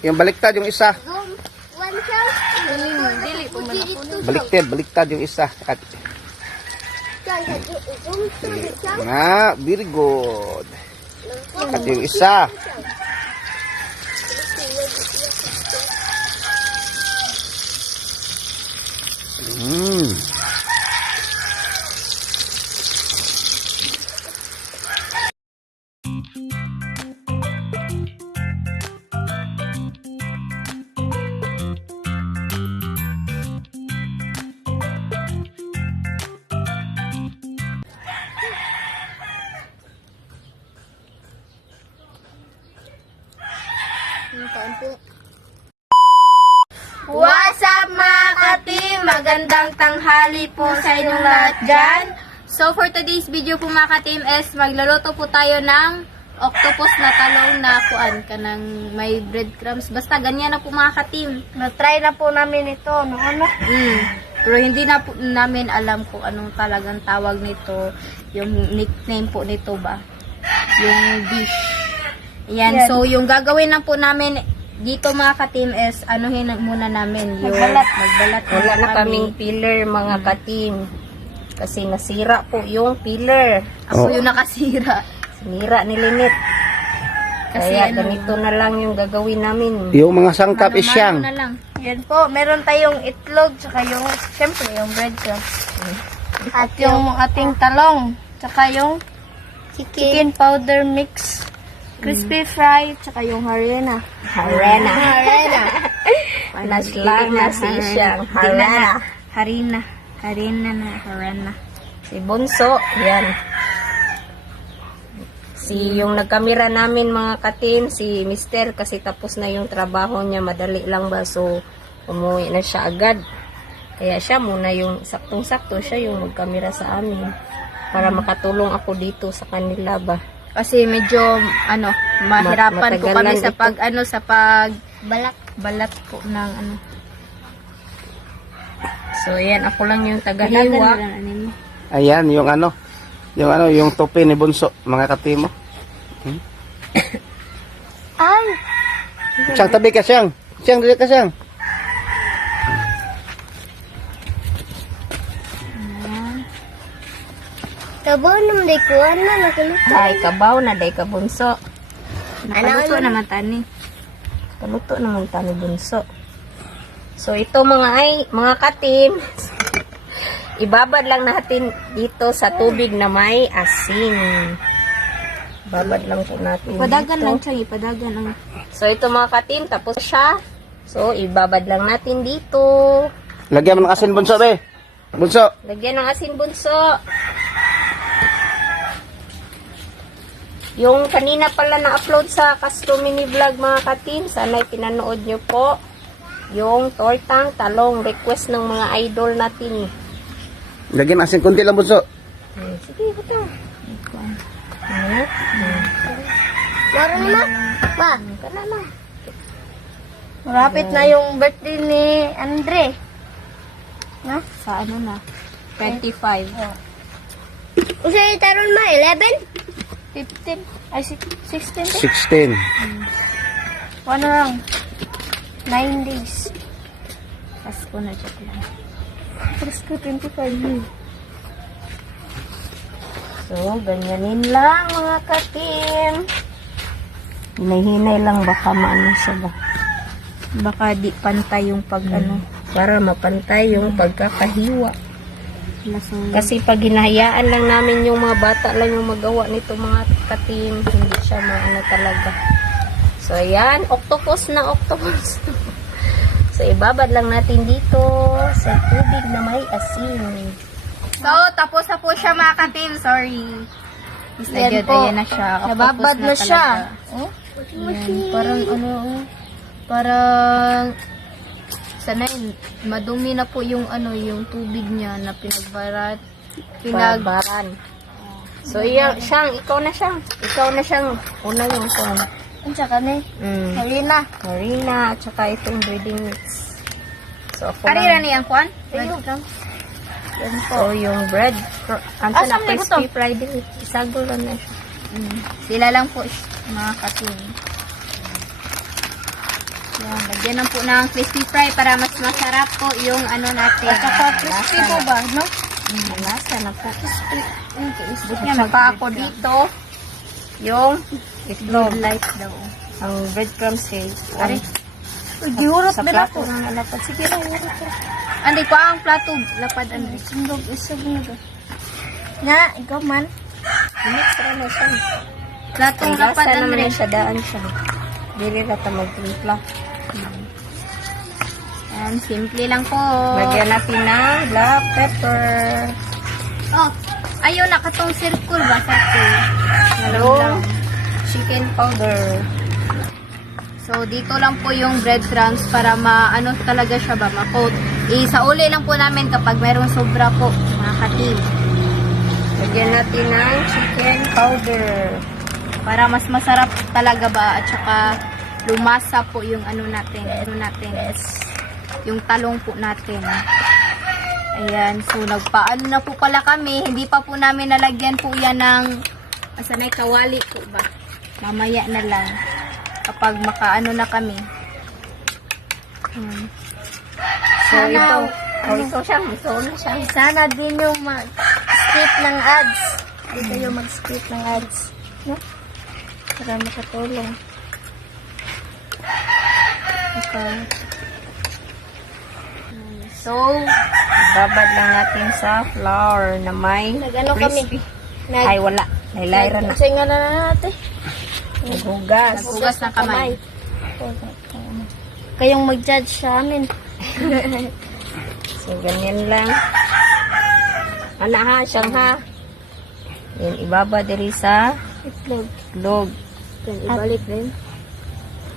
Yung baliktad yung isa. Dili po man ako. Baliktad yung isa. At nga, very good. At yung isa. What's up mga ka-team? Magandang tanghali po sa inyong lahat dyan. So for today's video po mga ka-team is magluluto po tayo ng octopus na talong na kuan ka ng may breadcrumbs. Basta ganyan na po mga ka-team. Na-try na po namin ito. Pero hindi na po namin alam kung anong talagang tawag nito. Yung nickname po nito ba? Yung dish. Ayan. So yung gagawin na po namin dito mga ka-team is anuhin muna namin yung magbalat. Wala na kaming pillar mga ka-team. Kasi nasira po yung pillar. Ako yung nakasira. Sinira ni Lynette. Kasi Kaya ganito na lang yung gagawin namin. Yung mga sangkap is siyang. Na lang. Yan po, meron tayong itlog, tsaka yung, syempre, yung breadcrumbs. At yung ating talong, tsaka yung chicken powder mix. Crispy fry, tsaka yung harina. Harina. Naslang na si siyang harina. Harina. Si Bunso, yan. Si yung nagkamera namin mga ka-team, si Mister, kasi tapos na yung trabaho niya, madali lang ba, so umuwi na siya agad. Kaya siya muna yung saktong-sakto, siya yung magkamera sa amin para makatulong ako dito sa kanila ba. Kasi medyo mahirapan po kami sa pag balat po ng So ayan, ako lang yung tagahiwa. Ayan, yung tope ni Bunso, mga katimo. Ay! Siyang tabi ka, siyang. Siyang, dili ka, siyang. Kabaw naman day ko, nakuluto. Ay, kabaw na day ka Bunso. Nakaluto naman tani. Kaluto naman tani Bunso. So ito mga ka-team, ibabad lang natin dito sa tubig na may asin. Babad lang po natin Padagan dito. lang siya, ipadagan lang. So ito mga ka-team, tapos siya. So ibabad lang natin dito. Lagyan mo ng asin, Bunso, be. Bunso. Lagyan ng asin Bunso. Yung kanina pala na-upload sa Castro Mini Vlog mga ka-team, sana'y pinanood nyo po. Yung tortang talong, request ng mga idol natin. Lagyan ng asin, kunti lang, Bunso. Sige, ito. Meron na? Ma, kana na. Malapit na yung birthday ni Andre. Na? Sa na? 25. Usay taron ma, 11? 15? Ay, 16? 16. Ano lang? 9 days. Pasko na dyan lang. Pasko 25 So, ganyanin lang mga ka-team. Hinay-hinay lang baka maano siya ba. Baka di pantay yung Para mapantay yung pagkakahiwa. lasong. Kasi pag hinahayaan lang namin yung mga bata lang yung magawa nito mga ka-team, hindi siya maano talaga. So, ayan. Octopus na octopus. So, ibabad lang natin dito sa tubig na may asin. So, tapos na po siya mga ka-team. Sorry. Yan po. Ayan na siya. Nababad na siya. Oh? Ayan, parang sanay, madumi na po yung yung tubig niya na Pinagbaran. So, ikaw na siyang una yung kung. Ang tsaka ni. Harina. Harina, at saka itong breading mix. So, ako Harina lang. niya ang kuan? Yan po. So, yung bread. Asam na na crispy fried. Isagol lang na siya. Sila lang po mga ka-team. Ayan, lagyan lang po ng crispy fry para mas masarap po yung ano natin. At saka crispy po ba, no? Lasa na po. At saka ako dito, yung itlog. Light daw. Ang breadcrumbs cake. Ari. Giurot sa plato na nalapat. Sige lang, urot ka. Andi ko ang plato. Lapad andi. Sundog, isog na ba? Na, ikaw man. Extra na siya. Platong Ang lapad lasa naman andi. na siya, daan siya. Dili na ta magtimpla. Ayan, simple lang po. Lagyan natin ng black pepper. Oh, ayun na katong circle ba? Circle. Hello. Lang. Chicken powder. So, dito lang po yung breadcrumbs para maano talaga siya ba, ma-coat. Isauli lang po namin kapag mayroong sobra po, mga katim. Lagyan natin ng chicken powder. Para mas masarap talaga ba, at saka lumasa po yung ano natin, yung talong po natin. Ayan, so nagpaano na po pala kami, hindi pa po namin nalagyan po yan ng, asanay, kawali po ba? Mamaya na lang, kapag makaano na kami. So, ito. Ito siya. Ito na siya. Sana din yung mag-skip ng ads. Hindi kayo mag-skip ng ads. No? Para makatulong. Okay. So, babad lang natin sa flour na may Nag-ano kami? crispy. Ay, wala. Nailayra na. Kasi nga na natin. Naghugas. Naghugas ng kamay. Kayong mag-judge sa amin. So, ganyan lang. Ana ha, siyang ha. Yan, ibaba diri sa itlog. Then, ibalik din.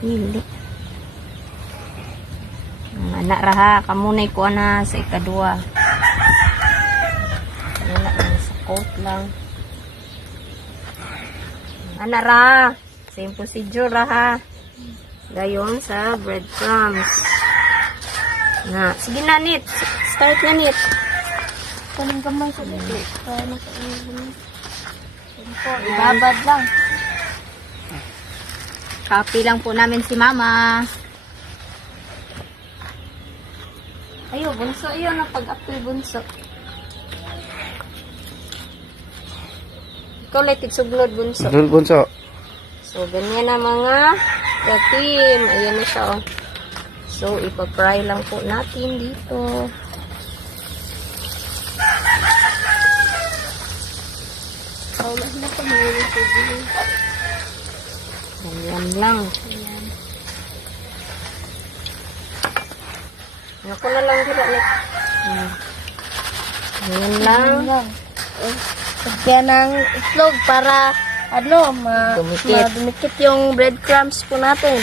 Hindi. Anak raha, kamunay ko na sa ikadua. Wala lang, sa coat lang. Anak raha, same procedure raha. Gayon sa breadcrumbs. Na, sige na nit. Start na nit. Kaling gamay sa dito. Para makainin. Ibabad lang. Copy lang po namin si Mama. Ayo, bunso. Ayo na pag-apil bunso. Ikaw lang tisuglod bunso. Bunso. So, ganyan na mga katim. Ayan na siya, oh. So, ipapry lang po natin dito. Ganyan lang. Ako na lang dito. Ganyan lang. Lagyan ng itlog para dumikit yung breadcrumbs po natin.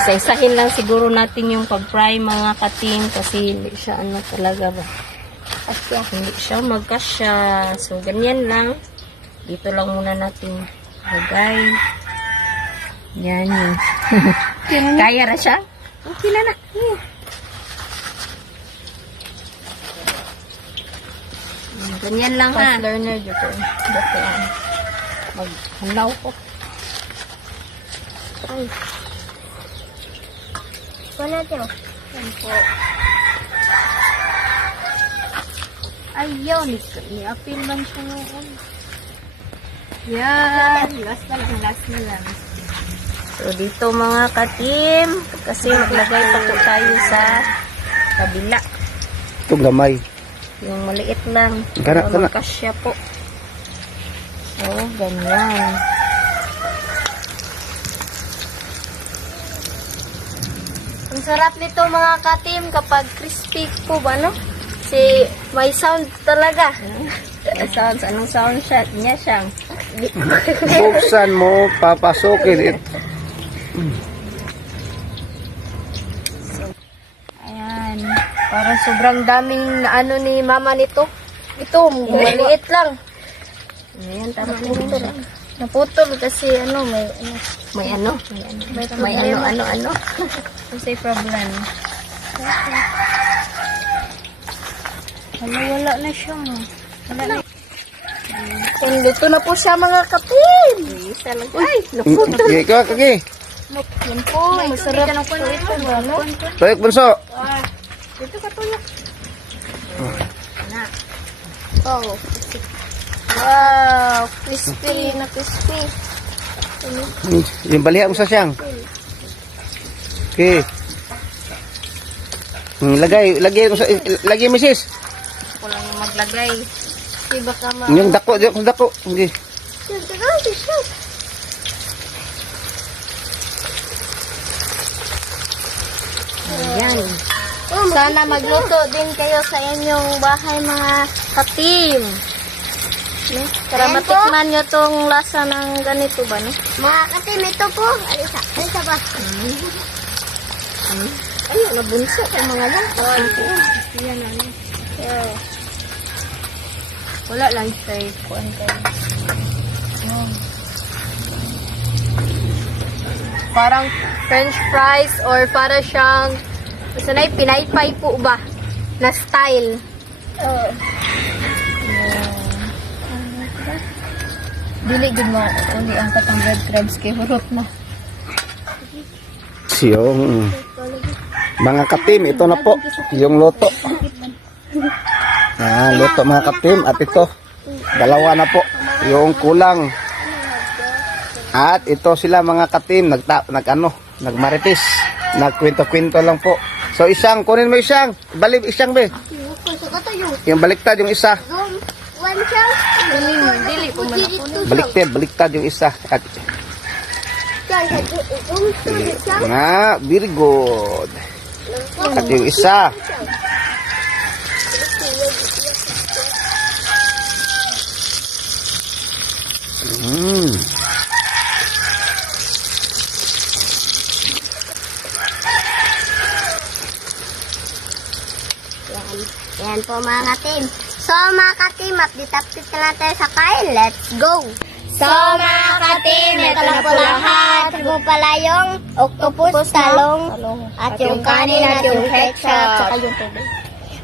Isa-isahin lang siguro natin yung pag-fry mga katim kasi hindi siya ano talaga ba. Hindi siya magkasya. So, ganyan lang. Dito lang muna natin lagay. Yan yun. Kaya na siya? Okay na na. Ganyan lang ha. Fast learner dito. Maghanaw ko. Ay. Wala daw. Yan po. Ayaw, ni-appeal man siya ngayon. Yan. Last na lang. So, dito mga katim, kasi maglagay pa po tayo sa kabila. Ito gamay. Yung maliit lang. Kana. Magkasya po. So, ganyan. Ang sarap nito mga katim kapag crispy po ba, no? Kasi may sound talaga. May sounds. Anong sound siya? Niya siyang. Buksan mo, papasokin. Ayan. Parang sobrang daming ano ni mama nito. Ito, maliit lang. Ayan, tama na yun. Naputol kasi ano, may ano. May ano? May ano. Kasi problem. Wala na siya mo. Wala na. Dito na po siya mga kapin. Isa lang. Ay, naputol. Ikaw, kaki. Yan po, masarap po ito ba, no? Tuyok bunso. Dito ka tuyok. Oh. Wow, crispy na crispy. Yung baliha mo sa siyang. Okay. Lagay mo sis. Ako lang yung maglagay. Iba ka ma... Yung dako. Okay. Ayan. Sana magluto din kayo sa inyong bahay mga katim. No? Para matikman nyo tong lasa ng ganito ba, no? Mga katim, ito po. Alisa ba? Ayun, nabunso ang mga lang. Yan, ano. Wala lang sa kuan kayo. Parang french fries or para siyang sanay pinaypay po ba na style. Dili gud mo uli ang katang breadcrumbs kay hurot na. Yung mga katim, ito na po. Yung luto. Luto mga katim. At ito, dalawa na po. Yung kulang. At ito sila mga katim. Nagmaritis. Nagkwento-kwento lang po. So isang, kunin mo isang. Balik isang be. Yung baliktad yung isa. Dili po man ako. Baliktad yung isa. At very good. At yung isa. Yan po mga katim. So mga katim, update na natin sa kain. Let's go! So mga katim, ito na po lahat. Ito po pala yung octopus, talong, at yung kanin at yung ketchup.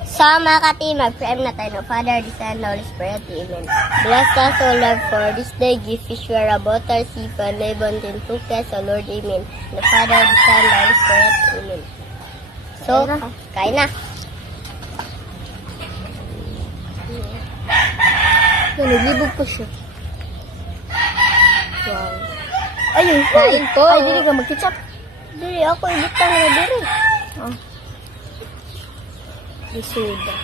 So mga katim, mag-frame na tayo ng Father, the Son, Holy Spirit, Amen. Bless us, O Lord, for this day. Give fish, where butter, seafood, labon, and cookies, O Lord, Amen. The Father, the Son, the Holy Spirit, Amen. So, kain na. Naglibog pa siya. Wow. Ayun, kain po. Ay, dili ka mag-ketchup. Dili, ako ibutang na dili. Bisuda.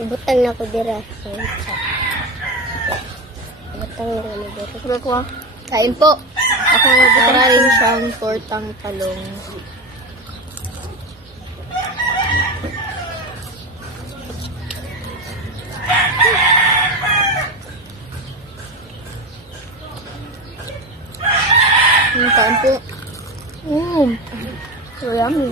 Ibutang na ko dira. Ibutang na ko dira. Sabi ko, kain po. Ako nagdara rin siyang tortang talong. Kain po. So yummy.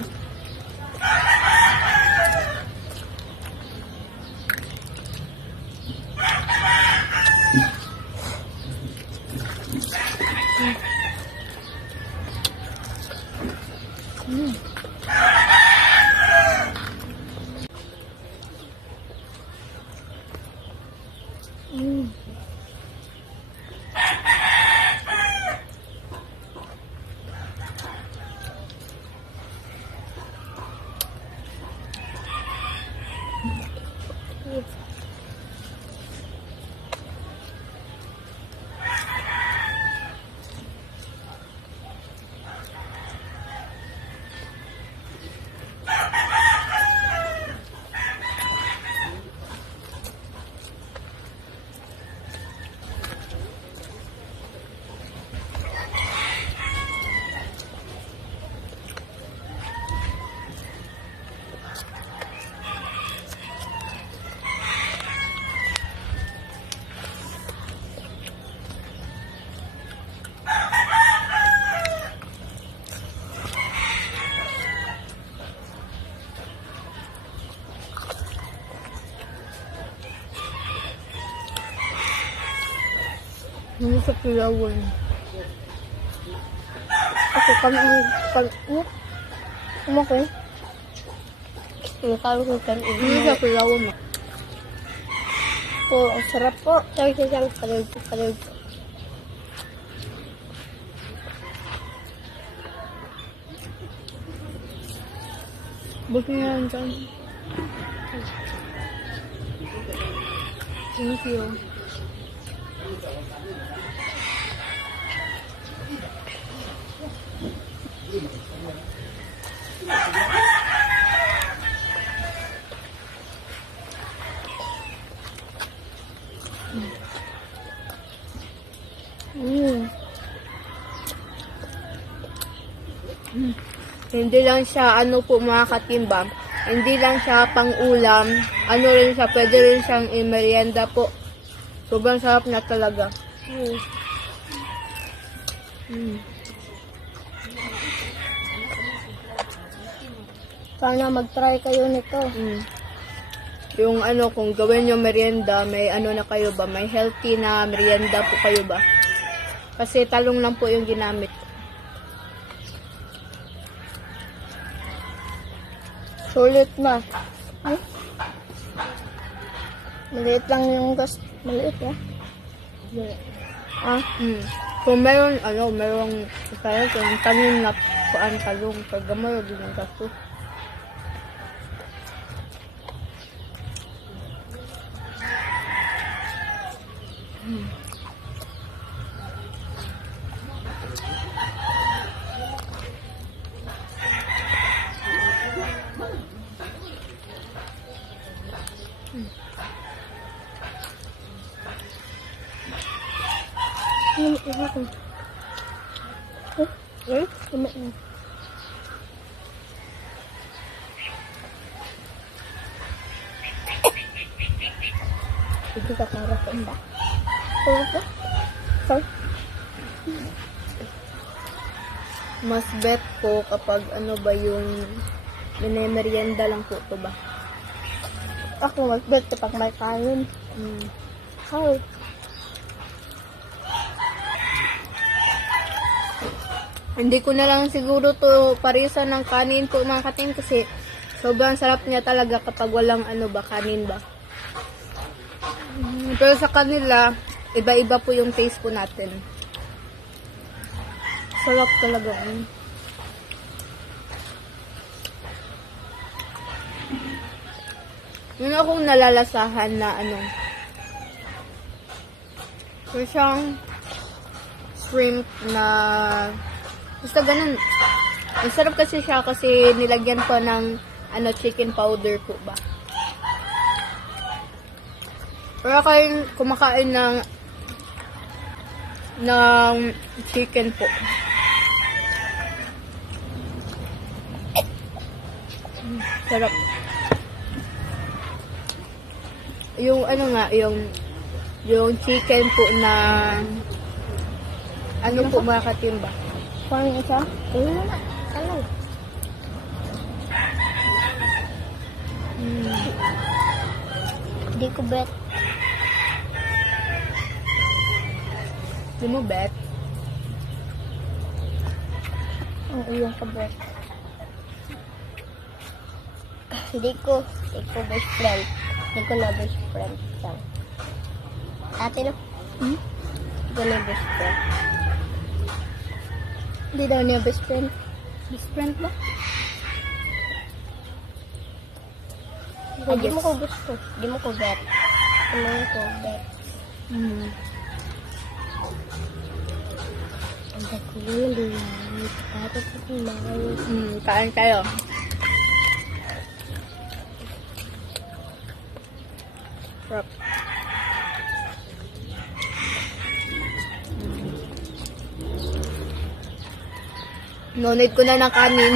Ano sa pilawan? Ako kami umakay. Ano kami ko kan Ano sa pilawan mo? po. Ang sarap po. Sarap siyang kalog. Buti na yan dyan. Thank you. Hindi lang siya, ano po mga katimbang, hindi lang siya pang ulam, ano rin siya, pwede rin siyang merienda po. Sobrang sarap na talaga. Sana mag-try kayo nito. Yung ano, kung gawin yung merienda, may ano na kayo ba, may healthy na merienda po kayo ba? Kasi talong lang po yung ginamit. Sulit na. Maliit lang yung gas. Maliit ya. Kung meron, ano, merong, kaya kung tanim na kuan talong, paggamay, din ang gasto. Hindi ka para sa iba. Mas bet ko kapag ano ba yung merienda lang po to ba? Ako mag-bet kapag may kanin. How? Hindi ko na lang siguro to parisan ng kanin po mga katin kasi sobrang sarap niya talaga kapag walang ano ba, kanin ba. Pero sa kanila, iba-iba po yung taste po natin. Sarap talaga. Yun akong nalalasahan na ano. So siyang shrimp na basta ganun. Ang sarap kasi siya kasi nilagyan ko ng ano, chicken powder po ba. Para kayong kumakain ng chicken po. Sarap. Yung ano nga, yung chicken po na ano po mga katimba. Parang isa? Ayun na. Talong. Hindi ko bet. Di mo bet? Ang iyong ka bet. Hindi ko best friend. Hindi ko na best friend. Ate no? Hindi ko na best friend. Hindi daw niya best friend. Best friend ba? Hindi mo ko gusto. Hindi mo ko bet. Hindi ko bet. Ang dakulo din. Tapos ako maayos. Kain kayo. Sarap. No-need ko na ng kanin.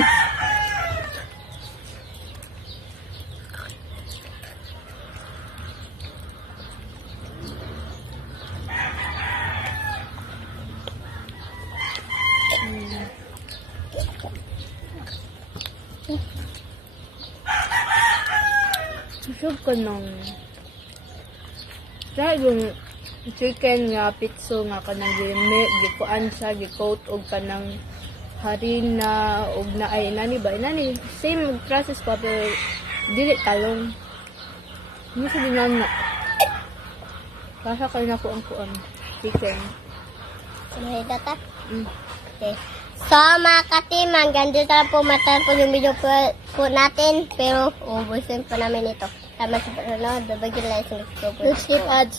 Susog ko nung dahil yung chicken nga pitso nga kanang gikuan siya gikoat og kanang harina og na ay nani ba nani same process pa pero dili talong hindi sa dinan na Basta kayo na po ang kuan. Chicken. Sumahay data. Mm. Okay. So, mga katim, hanggang dito na po matapos yung video po natin. Pero, ubusin pa namin ito. Tama sa panonood. Babagyan lang sa next video. Let's skip ads.